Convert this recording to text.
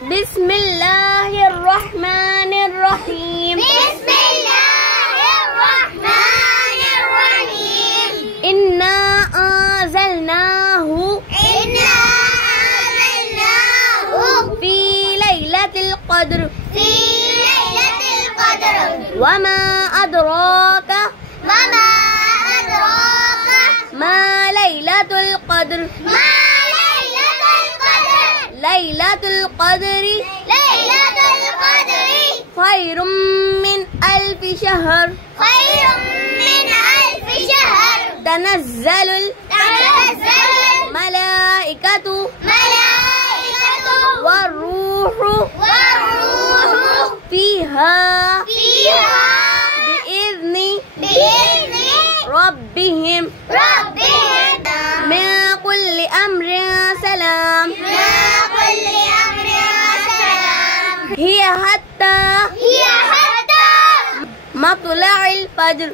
بسم الله الرحمن الرحيم. بسم الله الرحمن الرحيم. إنا أنزلناه في ليلة القدر. وما أدراك ما ليلة القدر. ليلة القدر خير من 1000 شهر. تنزل الملائكة والروح فيها بإذن ربهم من كل أمر سلام. هي حتى مطلع الفجر.